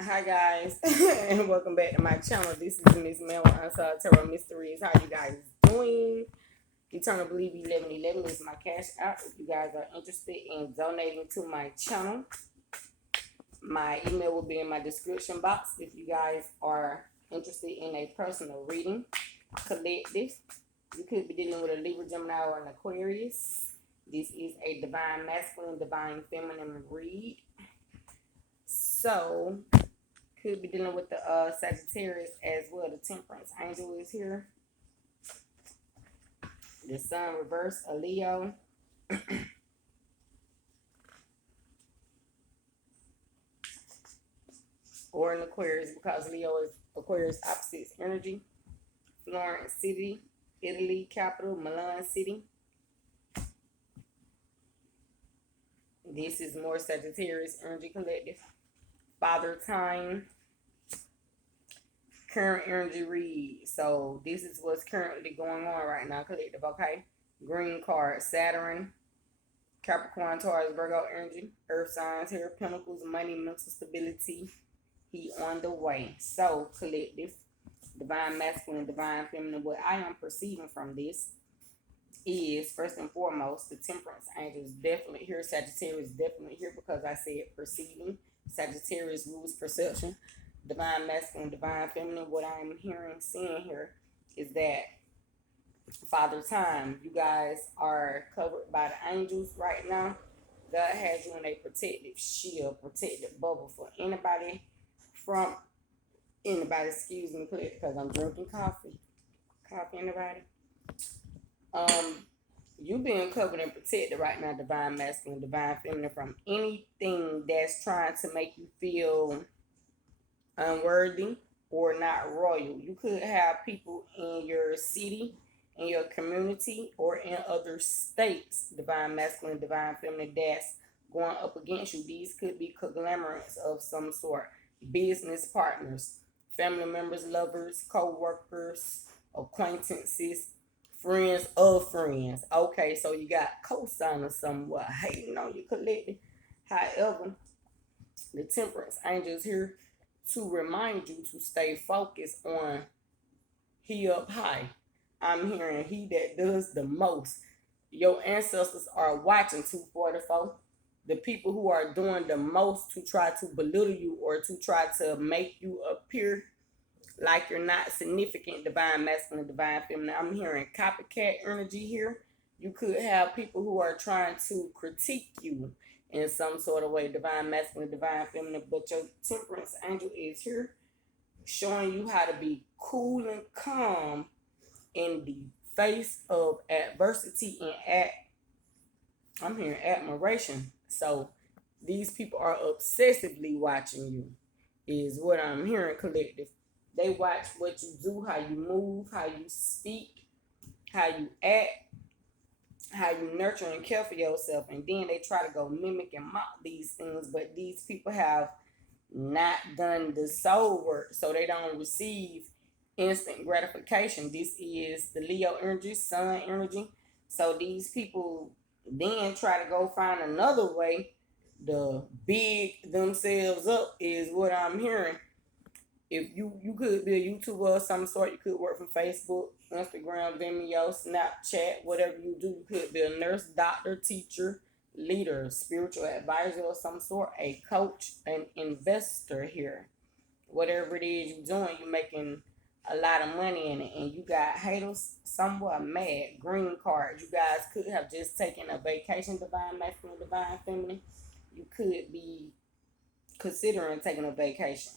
Hi guys, and welcome back to my channel. This is Miss Mel Unsolved Tarot Mysteries. How you guys doing? Eternal Believe 1111 is my cash out. If you guys are interested in donating to my channel, my email will be in my description box. If you guys are interested in a personal reading, collective, you could be dealing with a Libra, Gemini, or an Aquarius. This is a divine masculine, divine feminine read. So could be dealing with the Sagittarius as well. The Temperance Angel is here. The Sun reverse, a Leo. Or an Aquarius, because Leo is Aquarius opposites energy. Florence City, Italy capital, Milan City. This is more Sagittarius energy collective. Father Time. Current energy read. So this is what's currently going on right now, collective, okay? Green card, Saturn, Capricorn, Taurus, Virgo energy, earth signs here, pentacles, money, mental stability, he on the way. So collective, divine masculine, divine feminine, what I am perceiving from this is, first and foremost, the temperance angel is definitely here. Sagittarius is definitely here because I said perceiving. Sagittarius rules perception. Divine masculine, divine feminine, what I'm hearing, seeing here is that Father Time, you guys are covered by the angels right now. God has you in a protective shield, protective bubble for anybody from anybody. Excuse me, because I'm drinking coffee. Coffee, anybody? Um, you being covered and protected right now, divine masculine, divine feminine, from anything that's trying to make you feel unworthy or not royal. You could have people in your city, in your community, or in other states, divine masculine, divine feminine, that's going up against you. These could be conglomerates of some sort, business partners, family members, lovers, co-workers, acquaintances, friends of friends. Okay, so you got co-signers somewhat hating on you collective. However, the temperance angels here to remind you to stay focused on he up high. I'm hearing he that does the most. Your ancestors are watching 244. The people who are doing the most to try to belittle you or to try to make you appear like you're not significant, divine masculine, divine feminine. I'm hearing copycat energy here. You could have people who are trying to critique you in some sort of way, divine masculine, divine feminine, but your temperance angel is here showing you how to be cool and calm in the face of adversity and I'm hearing admiration. So these people are obsessively watching you, is what I'm hearing collective. They watch what you do, how you move, how you speak, how you act, how you nurture and care for yourself, and then they try to go mimic and mock these things, but these people have not done the soul work, so they don't receive instant gratification. This is the Leo energy, Sun energy. So these people then try to go find another way to big themselves up, is what I'm hearing. If you could be a YouTuber of some sort, you could work from Facebook, Instagram, Vimeo, Snapchat, whatever you do. You could be a nurse, doctor, teacher, leader, spiritual advisor of some sort, a coach, an investor here. Whatever it is you're doing, you're making a lot of money in it, and you got haters somewhat mad. Green card. You guys could have just taken a vacation, divine masculine, divine feminine. You could be considering taking a vacation.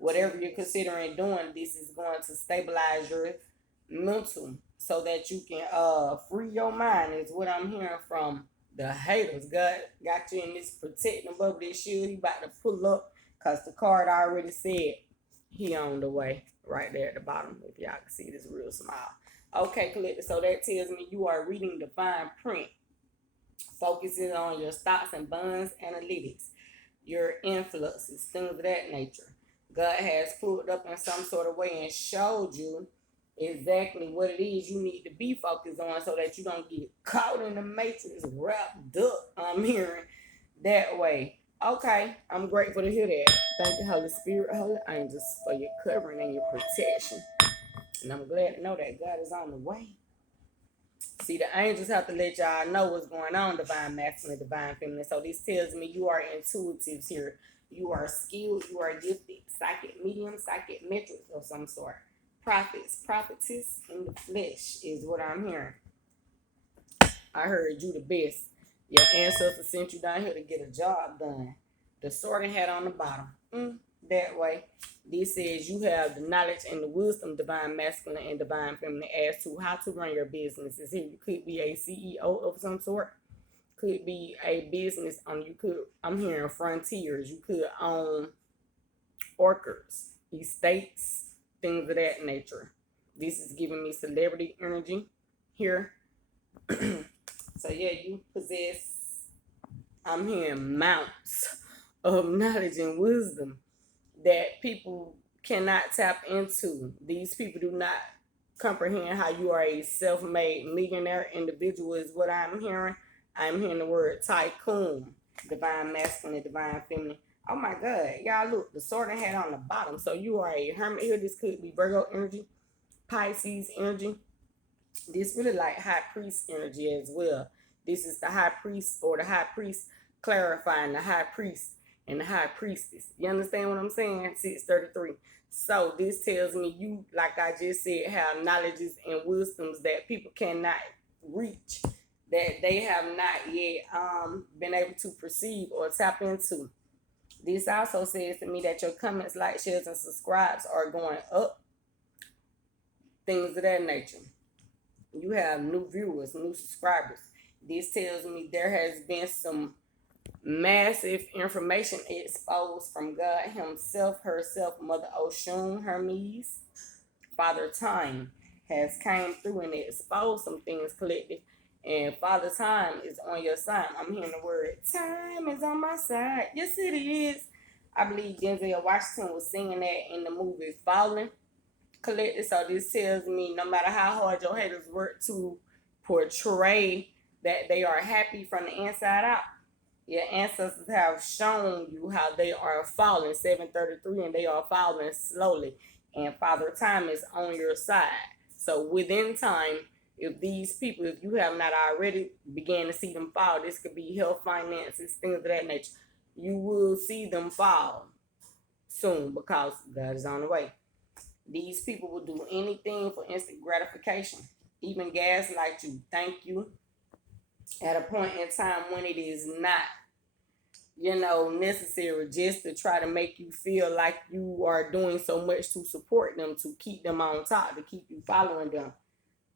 Whatever you're considering doing, this is going to stabilize your mental so that you can free your mind, is what I'm hearing from the haters. God got you in this protecting above this shield. He about to pull up because the card already said he on the way right there at the bottom. If y'all can see this real smile. Okay, collector. So that tells me you are reading the fine print, focusing on your stocks and bonds analytics, your influences, things of that nature. God has pulled up in some sort of way and showed you exactly what it is you need to be focused on so that you don't get caught in the matrix, wrapped up. I'm hearing that way. Okay, I'm grateful to hear that. Thank you, Holy Spirit, Holy Angels, for your covering and your protection. And I'm glad to know that God is on the way. See, the angels have to let y'all know what's going on, divine masculine, divine feminine. So this tells me you are intuitives here. You are skilled, you are gifted, psychic medium, psychic metrics of some sort. Prophets, prophetess in the flesh is what I'm hearing. I heard you the best. Your ancestors sent you down here to get a job done. The sorting hat on the bottom. That way. This says you have the knowledge and the wisdom, divine masculine and divine feminine, as to how to run your businesses. Here, you could be a CEO of some sort. Could be a business. You could. I'm hearing frontiers. You could own orchards, estates, things of that nature. This is giving me celebrity energy here. So yeah, you possess, I'm hearing mounts of knowledge and wisdom that people cannot tap into. These people do not comprehend how you are a self-made millionaire individual is what I'm hearing. I'm hearing the word tycoon, divine masculine, divine feminine. Oh my God, y'all look, the sorting hat on the bottom. So you are a hermit here. This could be Virgo energy, Pisces energy. This really like high priest energy as well. This is the high priest or the high priest clarifying the high priest and the high priestess. You understand what I'm saying? 633. So this tells me you, like I just said, have knowledges and wisdoms that people cannot reach, that they have not yet been able to perceive or tap into. This also says to me that your comments, likes, shares, and subscribes are going up. Things of that nature. You have new viewers, new subscribers. This tells me there has been some massive information exposed from God himself, herself, Mother Oshun, Hermes, Father Time has came through and exposed some things collective. And Father Time is on your side. I'm hearing the word time is on my side. Yes, it is. I believe Denzel Washington was singing that in the movie Falling collected. So this tells me no matter how hard your haters work to portray that they are happy from the inside out, your ancestors have shown you how they are falling 733 and they are falling slowly. And Father Time is on your side. So within time, if these people, if you have not already began to see them fall, this could be health, finances, things of that nature. You will see them fall soon because God is on the way. These people will do anything for instant gratification, even gaslight you, thank you, at a point in time when it is not, necessary, just to try to make you feel like you are doing so much to support them, to keep them on top, to keep you following them.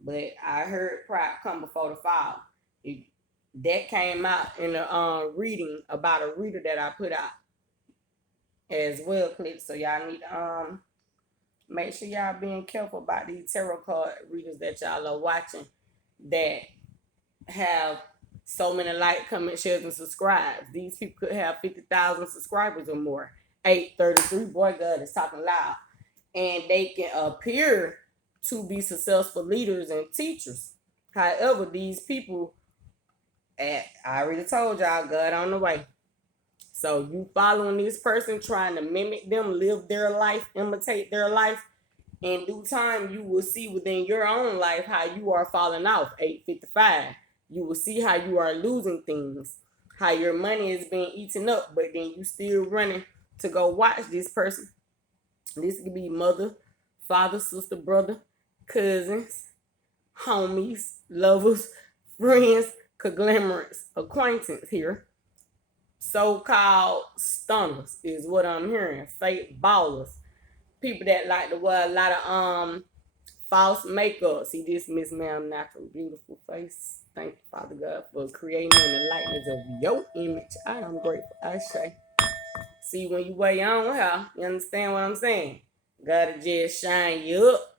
But I heard pride come before the fall. That came out in a reading about a reader that I put out as well, clip. So y'all need to make sure y'all being careful about these tarot card readers that y'all are watching that have so many like, comment, shares, and subscribes. These people could have 50,000 subscribers or more. 833, boy, God is talking loud. And they can appear to be successful leaders and teachers. However, these people, I already told y'all, God on the way. So you following this person, trying to mimic them, live their life, imitate their life. In due time, you will see within your own life how you are falling off. 855. You will see how you are losing things, how your money is being eaten up, but then you still running to go watch this person. This could be mother, father, sister, brother, cousins, homies, lovers, friends, conglomerates, acquaintance here. So-called stunners is what I'm hearing. Fake ballers. People that like to wear a lot of false makeup. See this Miss Ma'am natural beautiful face. Thank you, Father God, for creating me in the likeness of your image. I am grateful. I say. See, when you wear your own hair, you understand what I'm saying? Gotta just shine you up.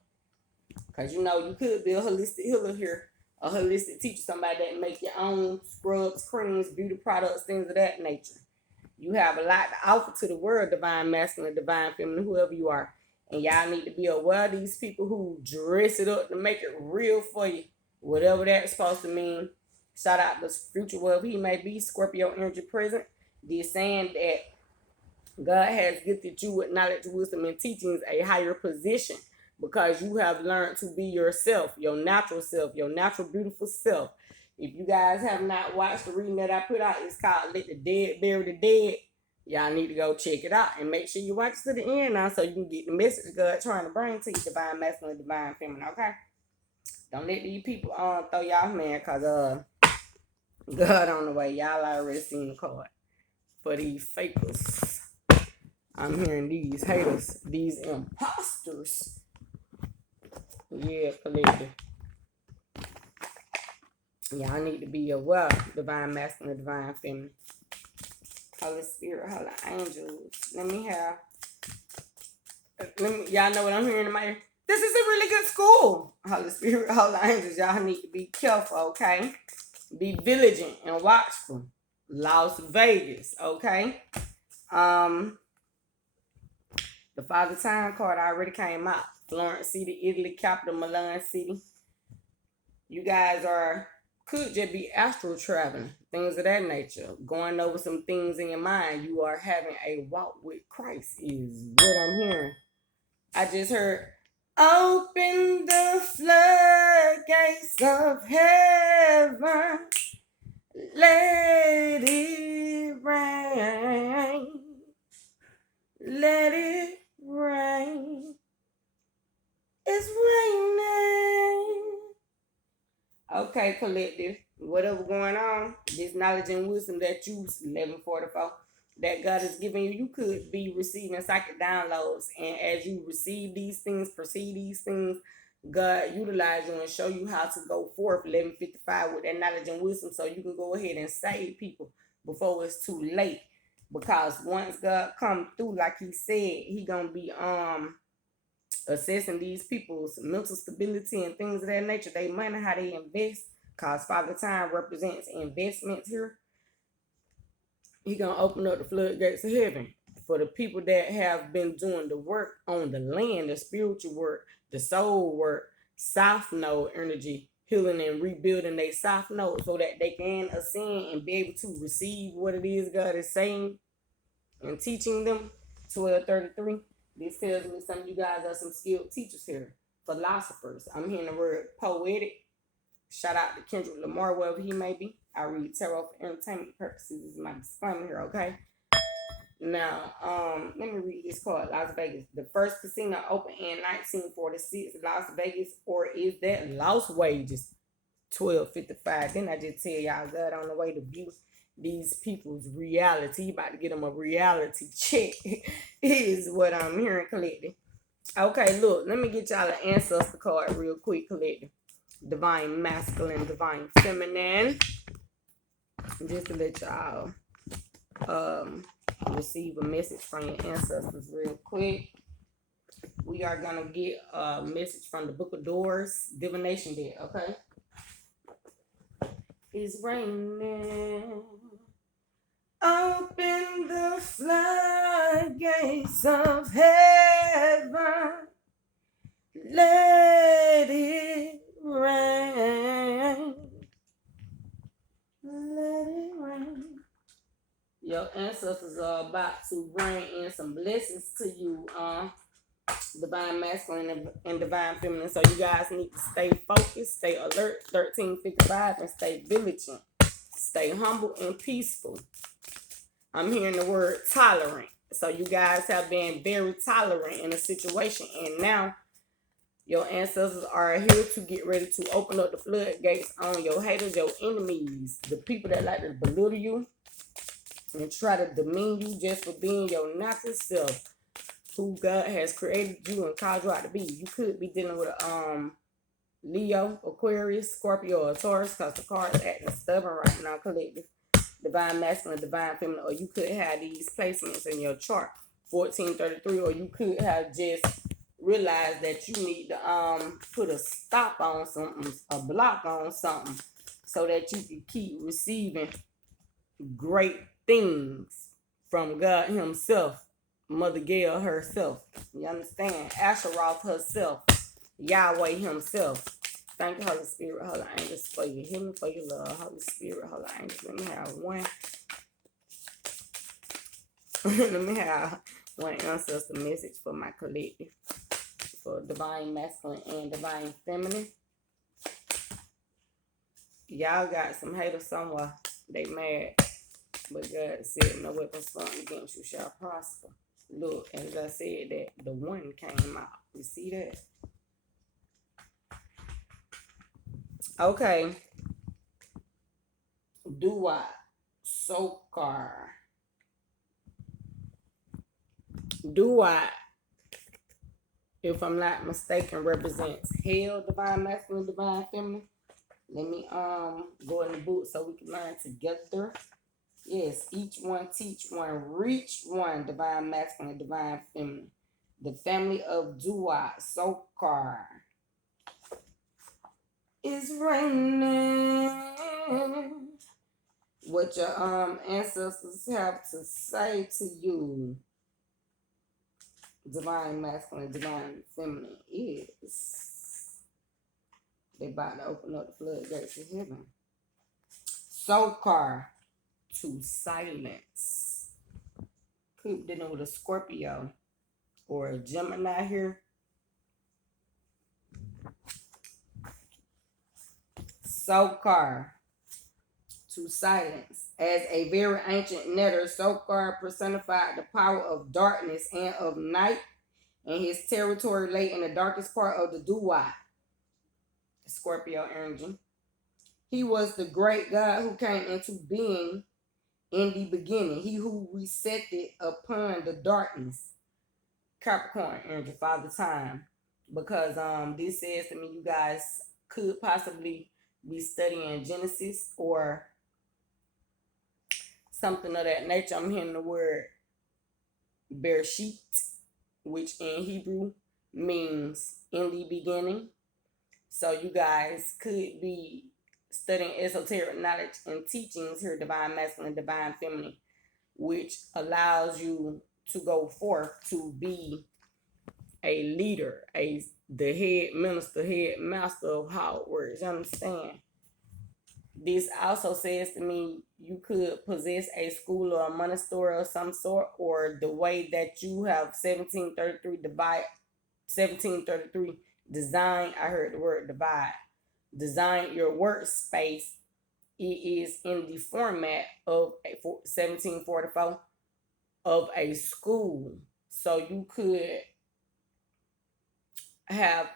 Cause you could be a holistic healer here, a holistic teacher, somebody that make your own scrubs, creams, beauty products, things of that nature. You have a lot to offer to the world, divine masculine, divine feminine, whoever you are. And y'all need to be aware of these people who dress it up to make it real for you. Whatever that's supposed to mean. Shout out to future wherever he may be, Scorpio energy present. This saying that God has gifted you with knowledge, wisdom, and teachings, a higher position, because you have learned to be yourself, your natural, beautiful self. If you guys have not watched the reading that I put out, it's called Let the Dead Bury the Dead. Y'all need to go check it out and make sure you watch to the end now so you can get the message God trying to bring to you, divine masculine, divine feminine, okay? Don't let these people throw y'all man, cause God on the way. Y'all already seen the card. For these fakers, I'm hearing these haters, these imposters. Yeah, collective. Y'all need to be aware, divine masculine, divine feminine. Holy Spirit, Holy Angels. Y'all know what I'm hearing in my ear? This is a really good school. Holy Spirit, Holy Angels, y'all need to be careful, okay? Be vigilant and watchful. Las Vegas, okay? The Father Time card already came out. Florence City, Italy, capital Milan City. You guys could just be astral traveling, things of that nature. Going over some things in your mind. You are having a walk with Christ is what I'm hearing. I just heard, open the floodgates of heaven. Let it rain. Let it rain. It's raining. Okay, collective. Whatever going on, this knowledge and wisdom that you 1144 that God is giving you, you could be receiving psychic downloads. And as you receive these things, perceive these things, God utilize you and show you how to go forth 1155 with that knowledge and wisdom so you can go ahead and save people before it's too late. Because once God come through, like he said, he gonna be assessing these people's mental stability and things of that nature, they money, how they invest, because Father Time represents investments here. He gonna open up the floodgates of heaven for the people that have been doing the work on the land, the spiritual work, the soul work, South Node energy, healing and rebuilding their South Node so that they can ascend and be able to receive what it is God is saying and teaching them. 1233. This tells me some of you guys are some skilled teachers here, philosophers. I'm hearing the word poetic. Shout out to Kendrick Lamar, wherever he may be. I read tarot for entertainment purposes. This is my disclaimer here, okay? Now, let me read this card. Las Vegas. The first casino opened in 1946. Las Vegas, or is that lost wages? 1255. Then I just tell y'all God on the way to view these people's reality. About to get them a reality check is what I'm hearing, collective. Okay, look, let me get y'all an ancestor card real quick, collective. Divine masculine, divine feminine. Just to let y'all receive a message from your ancestors real quick. We are gonna get a message from the Book of Doors, divination deck, okay? It's raining. Open the floodgates of heaven. Let it rain. Let it rain. Your ancestors are about to bring in some blessings to you, divine masculine and divine feminine. So you guys need to stay focused, stay alert, 1355, and stay vigilant. Stay humble and peaceful. I'm hearing the word tolerant. So you guys have been very tolerant in a situation, and now your ancestors are here to get ready to open up the floodgates on your haters, your enemies, the people that like to belittle you and try to demean you just for being your natural self, who God has created you and called you out to be. You could be dealing with a Leo, Aquarius, Scorpio, or Taurus, because the card's acting stubborn right now, collective. Divine masculine, divine feminine, or you could have these placements in your chart, 1433, or you could have just realized that you need to put a stop on something, a block on something, so that you can keep receiving great things from God himself, Mother Gail herself, you understand? Asheroth herself, Yahweh himself. Thank you, Holy Spirit, Holy Angels, for your healing, for your love. Holy Spirit, Holy Angels, let me have one. Let me have one ancestor message for my collective, for divine masculine and divine feminine. Y'all got some haters somewhere. They mad. But God said, no weapons formed against you shall prosper. Look, as I said that, the one came out. You see that? Okay. Dua. Sokar. Dua, if I'm not mistaken, represents hell, divine masculine, divine feminine. Let me go in the book so we can learn together. Yes, each one teach one, reach one, divine masculine, divine feminine. The family of Dua, Sokar, is raining. What your ancestors have to say to you, divine masculine, divine feminine, is they about to open up the floodgates of heaven. Sokar, to silence. Could be dealing with a Scorpio or a Gemini here. Sokar, to silence. As a very ancient netter, Sokar personified the power of darkness and of night, and his territory lay in the darkest part of the Dua, Scorpio energy. He was the great God who came into being in the beginning. He who resetted upon the darkness, Capricorn energy, Father Time. Because this says to me, you guys could possibly be studying Genesis or something of that nature. I'm hearing the word Bereshit, which in Hebrew means in the beginning. So you guys could be studying esoteric knowledge and teachings here, divine masculine, divine feminine, which allows you to go forth to be a leader, the head minister, head master of how it works. You understand? This also says to me you could possess a school or a monastery of some sort, or the way that you have 1733 design. I heard the word divide. Design your workspace. It is in the format of 1744 of a school. So you could have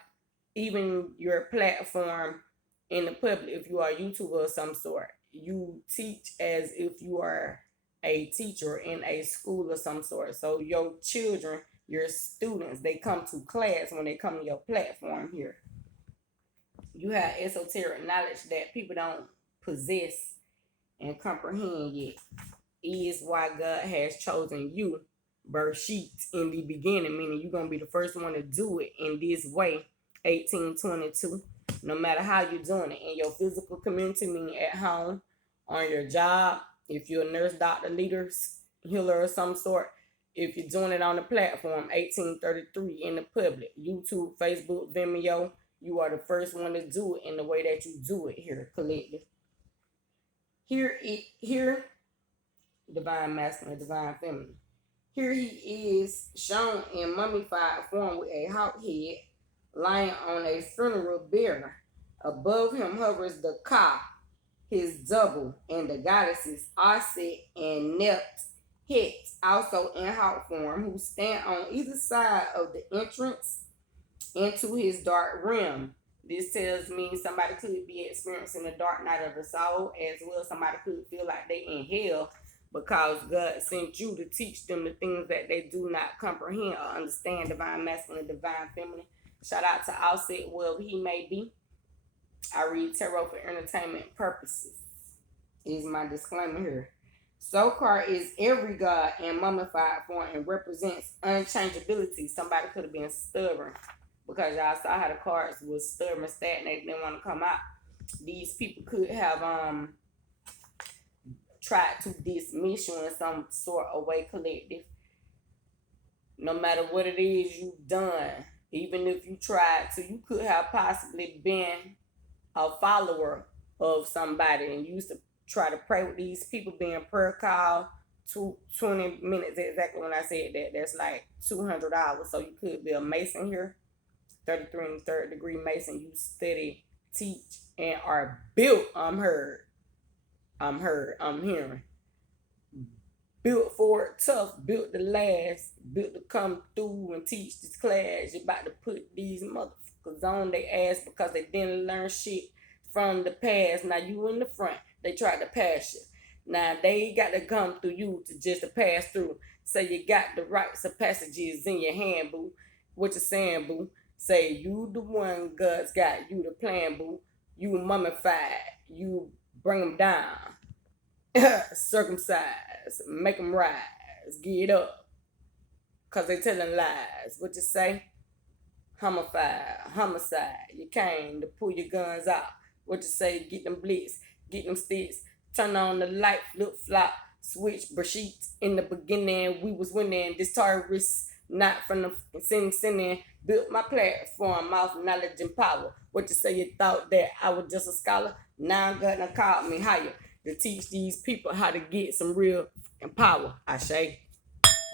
even your platform in the public. If you are a YouTuber of some sort, you teach as if you are a teacher in a school of some sort. So your children, your students, they come to class when they come to your platform here. You have esoteric knowledge that people don't possess and comprehend yet. Is why God has chosen you, Bereshit, in the beginning, meaning you're gonna be the first one to do it in this way. 1822. No matter how you're doing it in your physical community, meaning at home, on your job, if you're a nurse, doctor, leader, healer of some sort, if you're doing it on the platform, 1833 in the public, YouTube, Facebook, Vimeo, you are the first one to do it in the way that you do it here, collective. Here, divine masculine, divine feminine. Here he is shown in mummified form with a hawk head lying on a funeral bier. Above him hovers the Ka, his double, and the goddesses Aset and Nept, Het, also in hawk form, who stand on either side of the entrance into his dark realm. This tells me somebody could be experiencing the dark night of the soul, as well somebody could feel like they in hell because God sent you to teach them the things that they do not comprehend or understand, divine masculine, divine feminine. Shout out to Offset, wherever he may be. I read tarot for entertainment purposes. Is my disclaimer here. Sokar is every god in mummified form and represents unchangeability. Somebody could have been stubborn because y'all saw how the cards was stubborn, stagnated, didn't want to come out. These people could have tried to dismiss you in some sort of way, collective. No matter what it is you've done, even if you tried to, you could have possibly been a follower of somebody and used to try to pray with these people, being prayer called 20 minutes exactly when I said that. That's like $200. So you could be a Mason here, 33 and third degree Mason. You study, teach, and are built. I'm hearing. Built for it, tough, built to last, built to come through and teach this class. You about to put these motherfuckers on their ass because they didn't learn shit from the past. Now you in the front. They tried to pass you. Now they got to come through you to just to pass through. So you got the rites of passages in your hand, boo. What you saying, boo? Say you the one God's got. You the plan, boo. You mummified. You bring them down. Circumcise, make them rise, get up, cause they telling lies. What you say? Homicide. You came to pull your guns out. What you say? Get them blitz, get them sticks, turn on the light, flip flop, switch sheets. In the beginning, we was winning. This terrorist, not from the sinning, built my platform off knowledge and power. What you say? You thought that I was just a scholar? Now God done called me higher to teach these people how to get some real power. I say,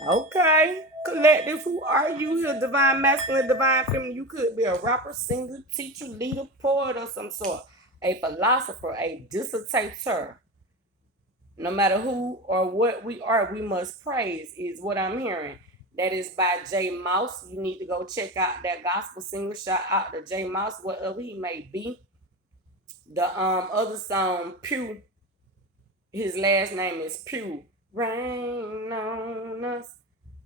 okay, collective, who are you here? Divine masculine, divine feminine. You could be a rapper, singer, teacher, leader, poet, or some sort. A philosopher, a dissertator. No matter who or what we are, we must praise, is what I'm hearing. That is by J Mouse. You need to go check out that gospel singer. Shout out to J Mouse, whatever he may be. The other song, Pew. His last name is Pew. Rain on us.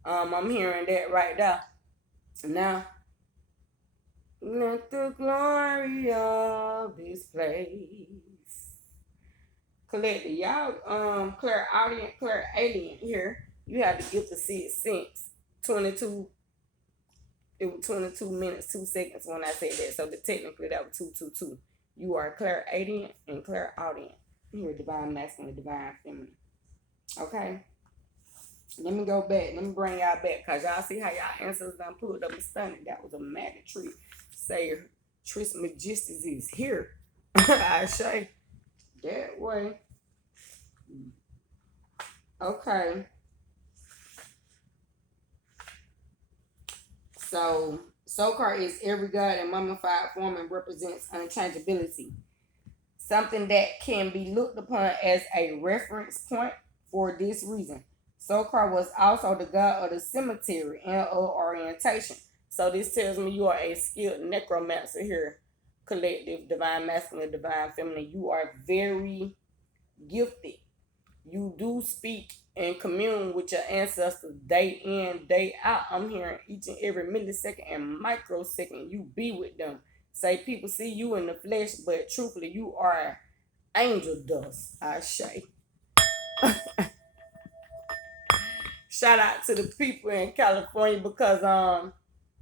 I'm hearing that right there. Now, let the glory of this place. Collective, y'all, clear alien here. You have to get the sixth sense. 22. It was 22 minutes, 2 seconds when I said that. So technically that was 222. You are clear alien and clear audience. Here, divine masculine, divine feminine. Okay. Let me go back. Let me bring y'all back. Because y'all see how y'all answers done pulled up and stunning. That was a magic trick. Say Trismegistus is here. I say that way. Okay. So Sokar is every god in mummified form and represents unchangeability. Something that can be looked upon as a reference point for this reason. Sokar was also the god of the cemetery and of orientation. So this tells me you are a skilled necromancer here, collective, divine masculine, divine feminine. You are very gifted. You do speak and commune with your ancestors day in, day out. I'm hearing each and every millisecond and microsecond you be with them. Say people see you in the flesh, but truthfully you are angel dust, I say. Shout out to the people in California because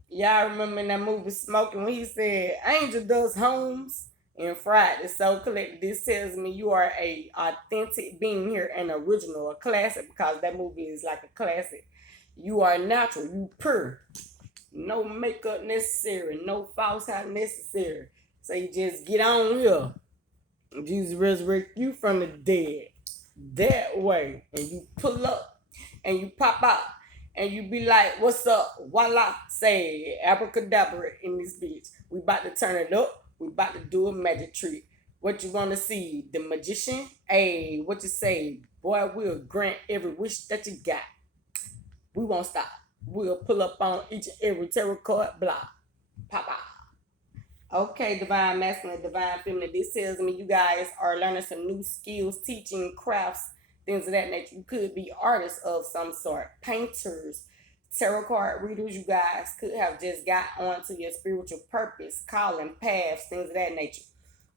y'all remember in that movie Smoking when he said angel dust homes and Friday. So collective, this tells me you are a authentic being here, an original, a classic, because that movie is like a classic. You are natural, you pure. No makeup necessary, no false height necessary. So you just get on here. Jesus resurrect you from the dead. That way. And you pull up and you pop out. And you be like, what's up? Voila. Say abracadabra in this bitch. We about to turn it up. We about to do a magic trick. What you want to see? The magician? Hey, what you say? Boy, we'll grant every wish that you got. We won't stop. We'll pull up on each and every tarot card block. Pop out. Okay, divine masculine, divine feminine. This tells me you guys are learning some new skills, teaching crafts, things of that nature. You could be artists of some sort, painters, tarot card readers. You guys could have just got onto your spiritual purpose, calling, paths, things of that nature.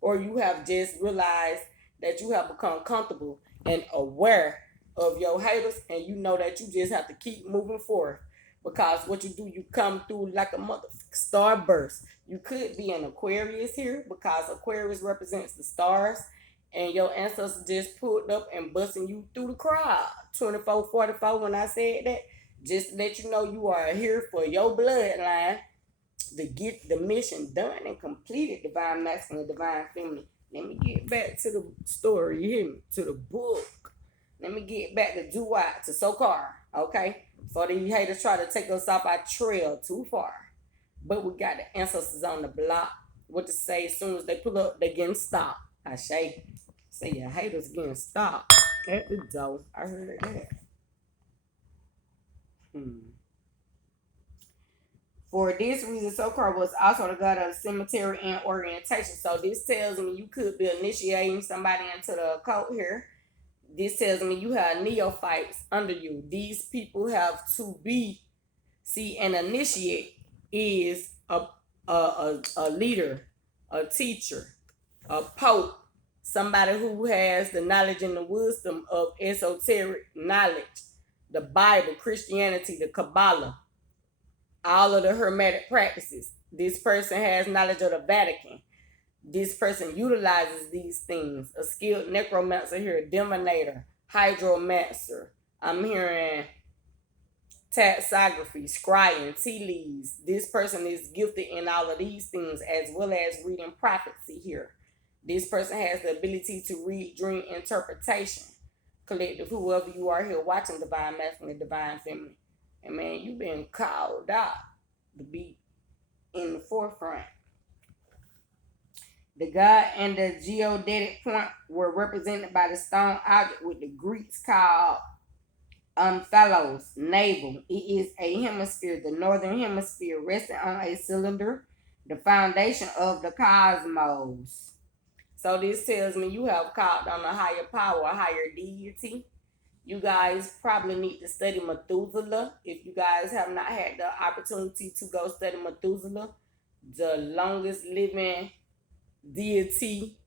Or you have just realized that you have become comfortable and aware of your haters, and you know that you just have to keep moving forward. Because what you do, you come through like a motherfucking starburst. You could be an Aquarius here because Aquarius represents the stars. And your ancestors just pulled up and busting you through the crowd. 2444 when I said that. Just to let you know you are here for your bloodline to get the mission done and completed. Divine masculine, divine feminine. Let me get back to the story. You hear me? To the book. Let me get back to Duat, to Sokar, okay? For these haters try to take us off our trail too far. But we got the ancestors on the block. What to say, as soon as they pull up, they getting stopped. I say your haters getting stopped at the door. I heard that. For this reason, Sokar was also the god of the cemetery and orientation. So this tells me you could be initiating somebody into the occult here. This tells me you have neophytes under you. These people have to be, an initiate is a leader, a teacher, a pope, somebody who has the knowledge and the wisdom of esoteric knowledge, the Bible, Christianity, the Kabbalah, all of the Hermetic practices. This person has knowledge of the Vatican. This person utilizes these things. A skilled necromancer here, divinator, hydromancer. I'm hearing taxography, scrying, tea leaves. This person is gifted in all of these things, as well as reading prophecy here. This person has the ability to read dream interpretation. Collective, whoever you are here watching Divine Masculine, Divine Feminine. And man, you've been called out to be in the forefront. The god and the geodetic point were represented by the stone object, with the Greeks called Omphalos, navel. It is a hemisphere, the northern hemisphere, resting on a cylinder, the foundation of the cosmos. So this tells me you have called on a higher power, a higher deity. You guys probably need to study Methuselah. If you guys have not had the opportunity to go study Methuselah, the longest living deity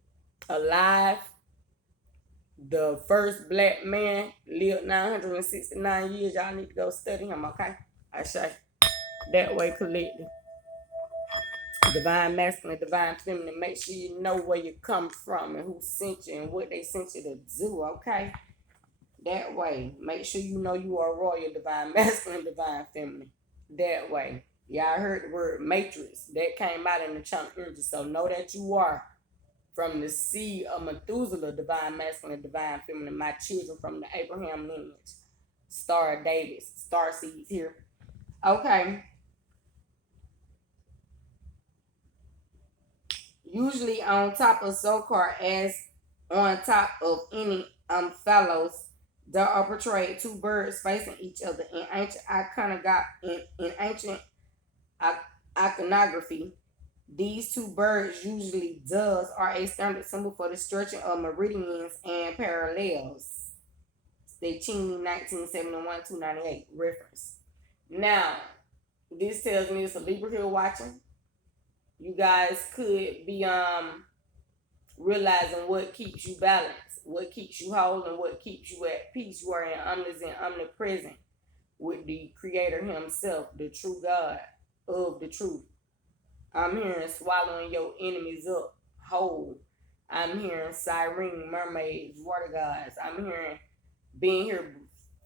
alive, the first black man, lived 969 years. Y'all need to go study him, okay? I say that way, collective. Divine masculine, divine feminine. Make sure you know where you come from and who sent you and what they sent you to do, okay? That way. Make sure you know you are royal, divine masculine, divine feminine. That way. Y'all heard the word matrix. That came out in the chunk energy. So know that you are from the seed of Methuselah, divine masculine, divine feminine. My children from the Abraham lineage. Star Davis. Star seeds here. Okay. Usually on top of Sokar, as on top of any fellows, there are portrayed two birds facing each other in ancient iconography. These two birds, usually doves, are a standard symbol for the stretching of meridians and parallels. The Ching 1971-298 reference. Now, this tells me it's a Libra here watching. You guys could be realizing what keeps you balanced, what keeps you whole, and what keeps you at peace. You are in omniscient, omnipresent with the Creator Himself, the true God of the truth. I'm hearing swallowing your enemies up whole. I'm hearing siren, mermaids, water gods. I'm hearing being here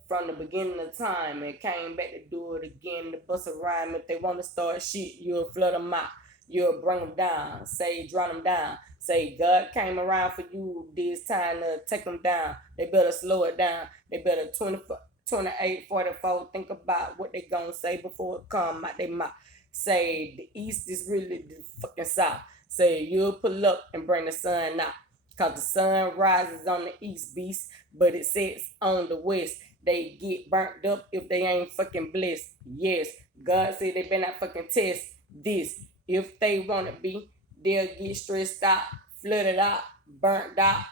from the beginning of time and came back to do it again, to bust a rhyme. If they want to start shit, you'll flood them out. You'll bring them down. Say, draw them down. Say, God came around for you this time to take them down. They better slow it down. They better 28, 44, think about what they gonna say before it come out their mouth. Say, the east is really the fucking south. Say, you'll pull up and bring the sun out. Cause the sun rises on the east, beast, but it sets on the west. They get burnt up if they ain't fucking blessed. Yes, God said they better not fucking test this. If they want to be, they'll get stressed out, flooded out, burnt out.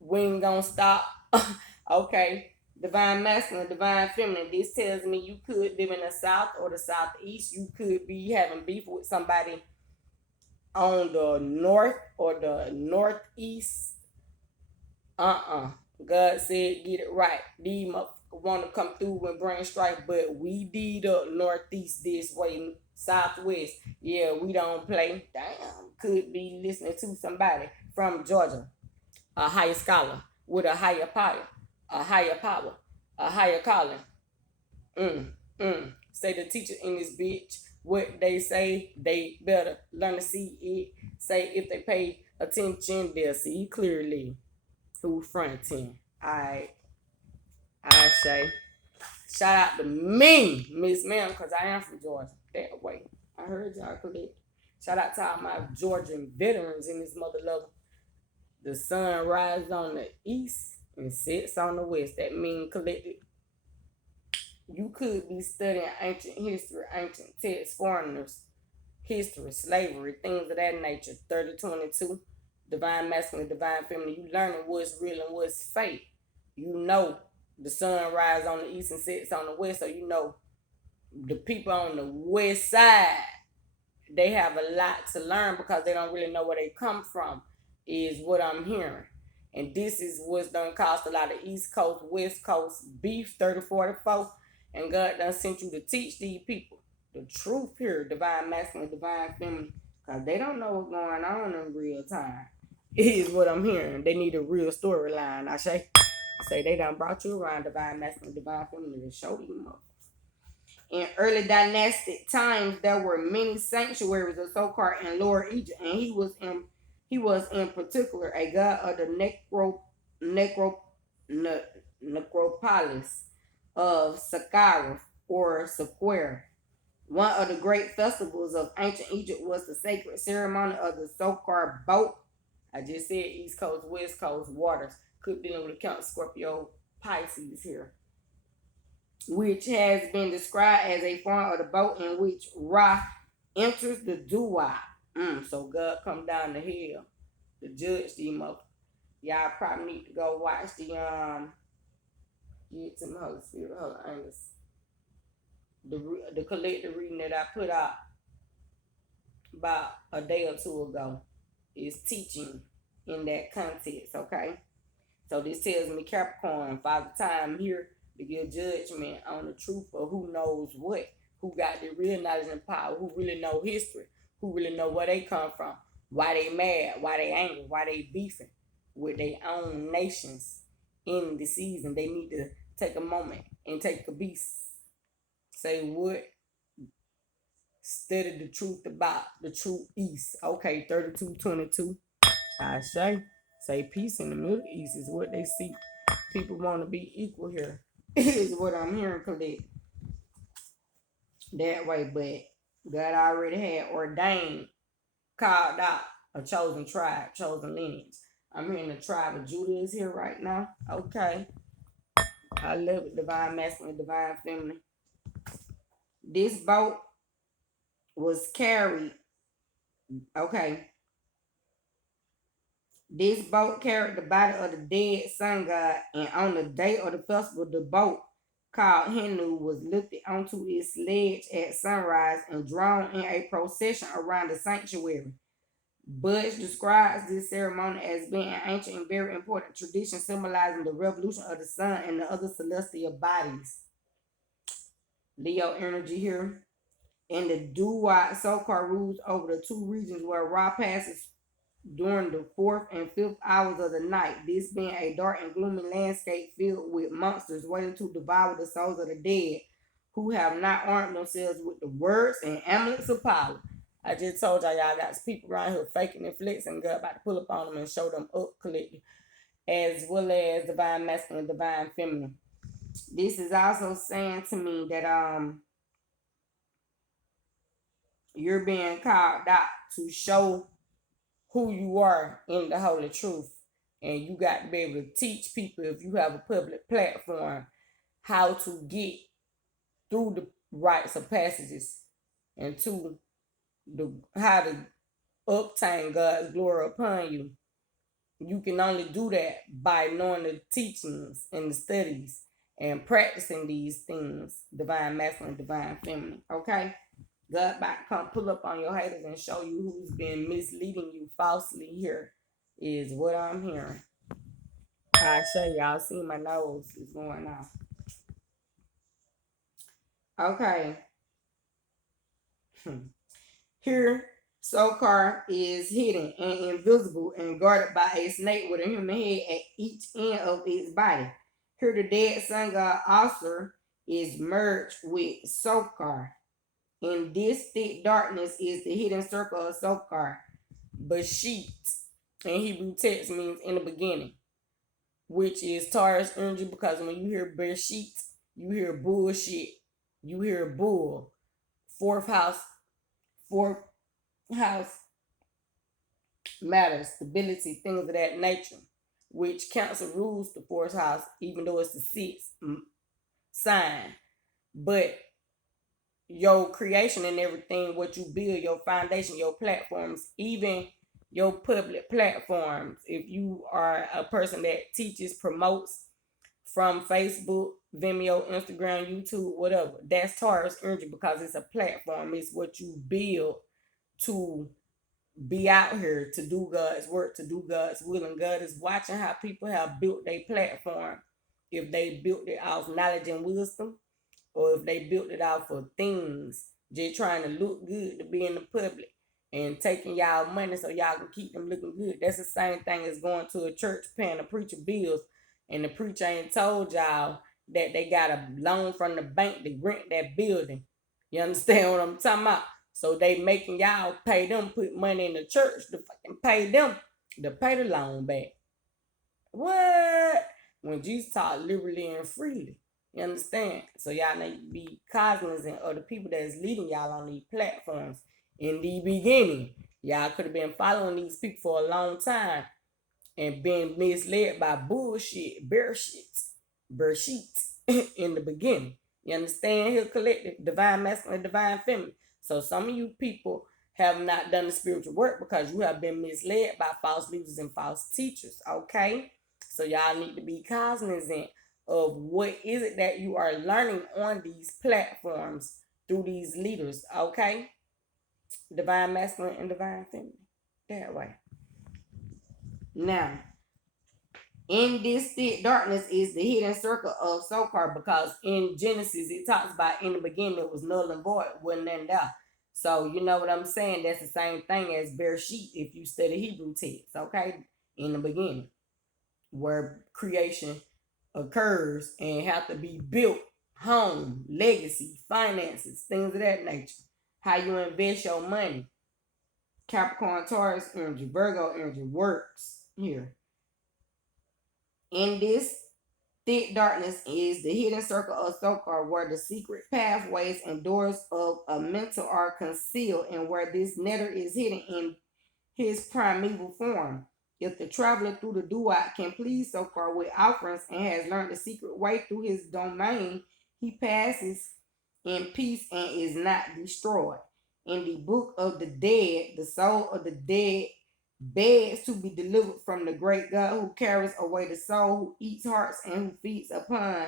We ain't gonna stop. Okay. Divine masculine, divine feminine. This tells me you could live in the south or the southeast. You could be having beef with somebody on the north or the northeast. God said, get it right. These motherfuckers want to come through and bring strife, but we did up northeast this way, southwest. Yeah, we don't play. Damn, could be listening to somebody from Georgia, a higher scholar with a higher power, a higher power, a higher calling. Say the teacher in this bitch, what they say, they better learn to see it. Say if they pay attention, they'll see clearly who fronting. Alright. Shay. Shout out to me, Miss Ma'am, because I am from Georgia. That way. I heard y'all collect. Shout out to all my Georgian veterans in this mother love. The sun rises on the east and sets on the west. That means collected. You could be studying ancient history, ancient texts, foreigners, history, slavery, things of that nature. 3022, divine masculine, divine feminine. You learning what's real and what's fake. You know the sun rises on the east and sets on the west, so you know the people on the west side, they have a lot to learn because they don't really know where they come from, is what I'm hearing. And this is what's done cost a lot of East Coast, West Coast beef, 3044. And God done sent you to teach these people the truth here, divine masculine, divine feminine, because they don't know what's going on in real time. Is what I'm hearing. They need a real storyline. I say they done brought you around divine masculine, divine feminine to show you more. In early dynastic times, there were many sanctuaries of Sokar in Lower Egypt, and he was in particular a god of the necropolis of Saqqara or Sequoia. One of the great festivals of ancient Egypt was the sacred ceremony of the Sokar boat. I just said East Coast, West Coast waters. Could dealing with the Count Scorpio Pisces here, which has been described as a form of the boat in which Ra enters the Dua. So God come down the hill to judge them up. Y'all probably need to go watch the get some Holy Spirit, Holy Angels. The collective reading that I put out about a day or two ago is teaching in that context, okay? So this tells me Capricorn, Father Time here to give judgment on the truth of who knows what, who got the real knowledge and power, who really know history, who really know where they come from, why they mad, why they angry, why they beefing with their own nations in the season. They need to take a moment and take a beast. Say what? Study the truth about the true East. Okay, 3222. I say peace in the Middle East is what they see. People want to be equal here. Is what I'm hearing collect that way, but God already had ordained, called out a chosen tribe, chosen lineage. I'm hearing the tribe of Judah is here right now. Okay. I love it. Divine masculine, divine feminine. This boat was carried. Okay. This boat carried the body of the dead sun god, and on the day of the festival, the boat called Hindu was lifted onto its sledge at sunrise and drawn in a procession around the sanctuary. Budge describes this ceremony as being an ancient and very important tradition symbolizing the revolution of the sun and the other celestial bodies. Leo energy here. And the Duat Sokar rules over the two regions where Ra passes during the fourth and fifth hours of the night, this being a dark and gloomy landscape filled with monsters waiting to devour the souls of the dead who have not armed themselves with the words and amulets of power. I just told y'all got people around here faking and flexing. God about to pull up on them and show them up collectively, as well as divine masculine, divine feminine. This is also saying to me that you're being called out to show who you are in the holy truth. And you got to be able to teach people, if you have a public platform, how to get through the rites of passages and to the how to obtain God's glory upon you. You can only do that by knowing the teachings and the studies and practicing these things, divine masculine, divine feminine. Okay? God about to come pull up on your haters and show you who's been misleading you falsely here, is what I'm hearing. I show y'all see my nose is going off. Okay. Here, Sokar is hidden and invisible and guarded by a snake with a human head at each end of its body. Here, the dead sun god Osir is merged with Sokar. In this thick darkness is the hidden circle of Sokar. Bashit in Hebrew text means in the beginning. which is Taurus energy, because when you hear Bereshit, you hear bullshit, you hear bull. Fourth house, fourth house matters, stability, things of that nature, which Cancer rules the fourth house, even though it's the sixth sign. But your creation and everything, what you build, your foundation, your platforms, even your public platforms, if you are a person that teaches, promotes from Facebook, Vimeo, Instagram, YouTube, whatever, that's Taurus energy, because it's a platform. It's what you build to be out here to do God's work, to do God's will. And God is watching how people have built their platform. If they built it off knowledge and wisdom, or if they built it out for things, just trying to look good to be in the public and taking y'all money so y'all can keep them looking good. That's the same thing as going to a church paying the preacher bills, and the preacher ain't told y'all that they got a loan from the bank to rent that building. You understand what I'm talking about? So they making y'all pay them, put money in the church to fucking pay them to pay the loan back. What? When Jesus taught liberally and freely. You understand? So y'all need to be cognizant of the people that is leading y'all on these platforms. In the beginning, y'all could have been following these people for a long time and been misled by bullshit, bear sheets in the beginning. You understand? Here, collective, divine masculine, divine feminine. So some of you people have not done the spiritual work because you have been misled by false leaders and false teachers. Okay? So y'all need to be cognizant of what is it that you are learning on these platforms through these leaders. Okay? Divine masculine and divine feminine. That way. Now, in this thick darkness is the hidden circle of Sokar, because in Genesis it talks about in the beginning it was null and void, wasn't nothing there. So you know what I'm saying? That's the same thing as Bereshit if you study Hebrew text, okay? In the beginning, where creation occurs and have to be built, home, legacy, finances, things of that nature. How you invest your money. Capricorn, Taurus energy, Virgo energy works here. In this thick darkness is the hidden circle of Sokar, where the secret pathways and doors of a mental are concealed, and where this netter is hidden in his primeval form. If the traveler through the duat can please Sokar with offerings and has learned the secret way through his domain, he passes in peace and is not destroyed. In the book of the dead, the soul of the dead begs to be delivered from the great God who carries away the soul, who eats hearts, and who feeds upon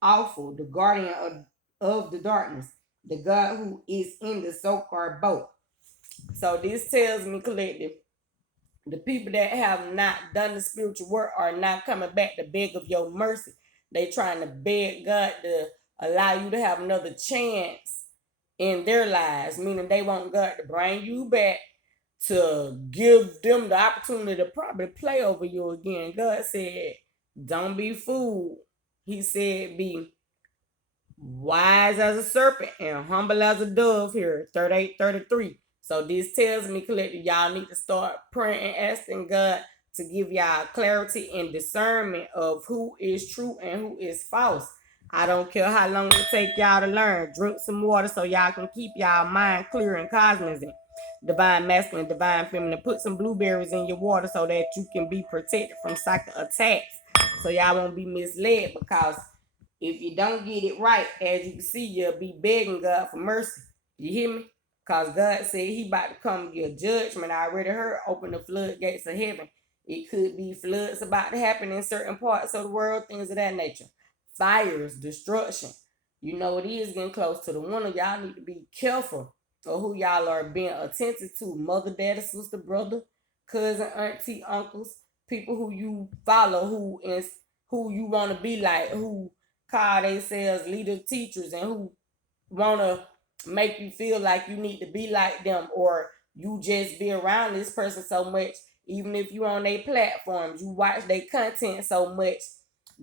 awful, the guardian of the darkness, the God who is in the Sokar boat. So this tells me, collective, the people that have not done the spiritual work are not coming back to beg of your mercy. They trying to beg God to allow you to have another chance in their lives, meaning they want God to bring you back to give them the opportunity to probably play over you again. God said, don't be fooled. He said, be wise as a serpent and humble as a dove here, 38:33. So this tells me, collective, y'all need to start praying and asking God to give y'all clarity and discernment of who is true and who is false. I don't care how long it take y'all to learn. Drink some water so y'all can keep y'all mind clear and cognizant. Divine masculine, divine feminine. Put some blueberries in your water so that you can be protected from psychic attacks. So y'all won't be misled, because if you don't get it right, as you can see, you'll be begging God for mercy. You hear me? Because God said he about to come your judgment. I already heard open the floodgates of heaven. It could be floods about to happen in certain parts of the world, things of that nature. Fires, destruction. You know it is getting close to the winter. Y'all need to be careful of who y'all are being attentive to. Mother, daddy, sister, brother, cousin, auntie, uncles, people who you follow, who you want to be like, who call themselves leader teachers, and who want to make you feel like you need to be like them, or you just be around this person so much, even if you on their platforms, you watch their content so much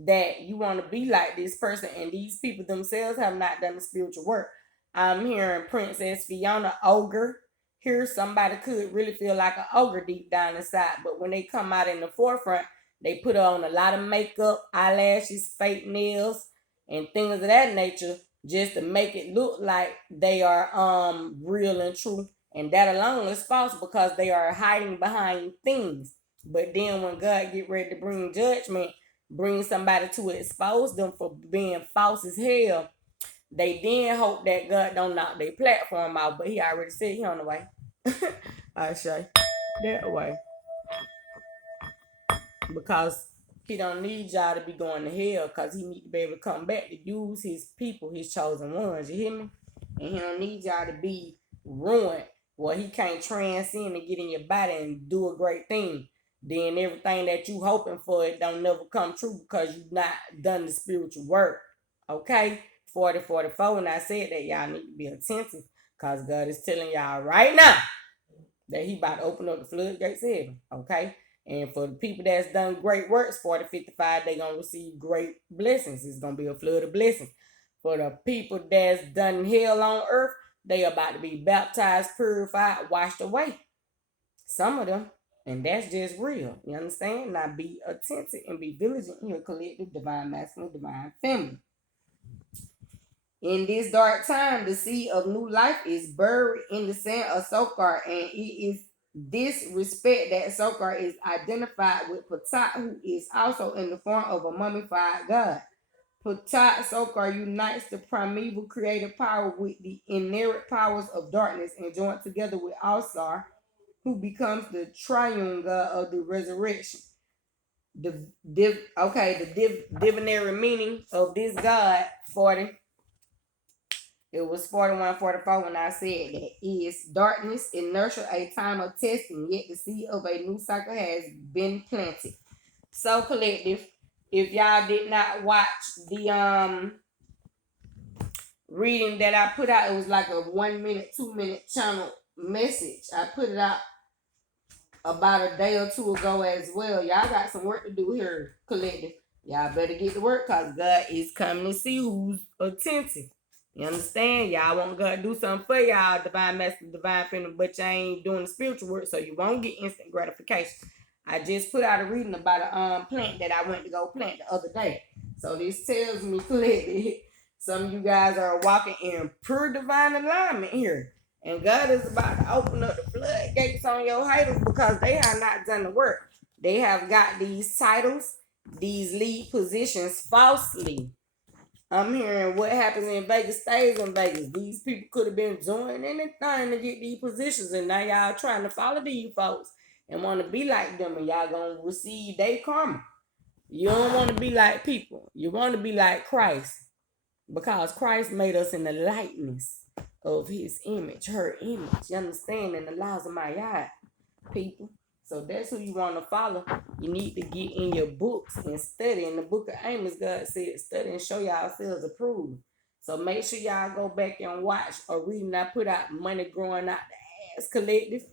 that you want to be like this person, and these people themselves have not done the spiritual work. I'm hearing Princess Fiona ogre. Here somebody could really feel like an ogre deep down inside, but when they come out in the forefront, They put on a lot of makeup, eyelashes, fake nails, and things of that nature just to make it look like they are real and true. And that alone is false because they are hiding behind things. But then when God get ready to bring judgment, bring somebody to expose them for being false as hell, they then hope that God don't knock their platform out. But he already said he on the way. I say that way. Because he don't need y'all to be going to hell, because he need to be able to come back to use his people, his chosen ones. You hear me? And he don't need y'all to be ruined. Well, he can't transcend and get in your body and do a great thing. Then everything that you hoping for, it don't never come true because you not done the spiritual work. Okay? 4044. And I said that y'all need to be attentive, because God is telling y'all right now that he about to open up the floodgates of heaven. Okay? And for the people that's done great works, 4055, they gonna receive great blessings. It's gonna be a flood of blessings. For the people that's done hell on earth, they about to be baptized, purified, washed away. Some of them. And that's just real. You understand? Now be attentive and be vigilant in your collective divine masculine, divine feminine. In this dark time, the seed of new life is buried in the sand of Sokar, and it is this respect that Sokar is identified with Patat, who is also in the form of a mummified god. Patat Sokar unites the primeval creative power with the inherent powers of darkness and joined together with Alsar, who becomes the triune god of the resurrection. The divinary meaning of this god 40. It was 4144 when I said that is darkness, inertia, a time of testing, yet the seed of a new cycle has been planted. So collective, if y'all did not watch the reading that I put out, it was like a 1 minute, 2 minute channel message. I put it out about a day or two ago as well. Y'all got some work to do here, collective. Y'all better get to work, because God is coming to see who's attentive. You understand? Y'all want God to do something for y'all, divine masculine, divine feminine, but you ain't doing the spiritual work, so you won't get instant gratification. I just put out a reading about a plant that I went to go plant the other day. So this tells me clearly some of you guys are walking in pure divine alignment here. And God is about to open up the floodgates on your haters, because they have not done the work. They have got these titles, these lead positions falsely. I'm hearing what happens in Vegas stays in Vegas. These people could have been doing anything to get these positions, and now y'all trying to follow these folks and want to be like them, and y'all gonna receive their karma. You don't want to be like people. You want to be like Christ, because Christ made us in the likeness of his image, her image. You understand? And the laws of my God, people. So that's who you want to follow. You need to get in your books and study. In the book of Amos, God said, study and show yourselves approved. So make sure y'all go back and watch a reading I put out, Money Growing Out the Ass Collective,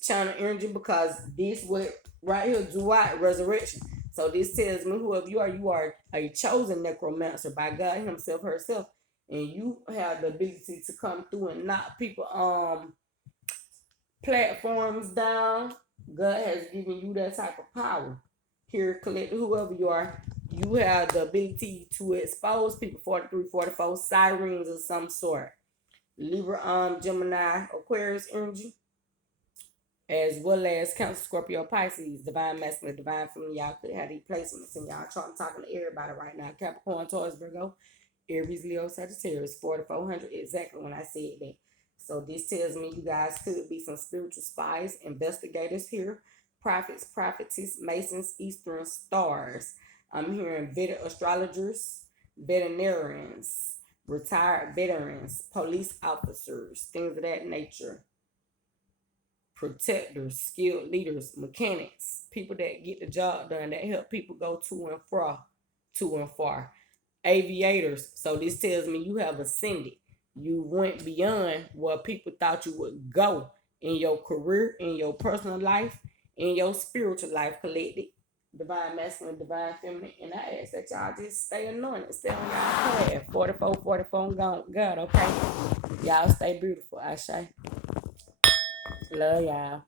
channel energy, because this what right here, Dwight resurrection. So this tells me whoever you are a chosen necromancer by God himself, herself. And you have the ability to come through and knock people platforms down. God has given you that type of power. Here, collect whoever you are. You have the ability to expose people. 43, 44, sirens of some sort. Libra, Gemini, Aquarius energy, as well as Cancer, Scorpio, Pisces, divine masculine, divine feminine. Y'all could have these placements in y'all chart. I'm talking to everybody right now. Capricorn, Taurus, Virgo, Aries, Leo, Sagittarius, 4400, exactly when I said that. So this tells me you guys could be some spiritual spies, investigators here, prophets, prophetess, masons, eastern stars. I'm hearing astrologers, veterinarians, retired veterans, police officers, things of that nature. Protectors, skilled leaders, mechanics, people that get the job done, that help people go to and far. Aviators. So this tells me you have ascended. You went beyond what people thought you would go in your career, in your personal life, in your spiritual life, collected. Divine masculine, divine feminine. And I ask that y'all just stay anointed, stay on y'all path. 44, 44, God, okay? Y'all stay beautiful, I say. Love y'all.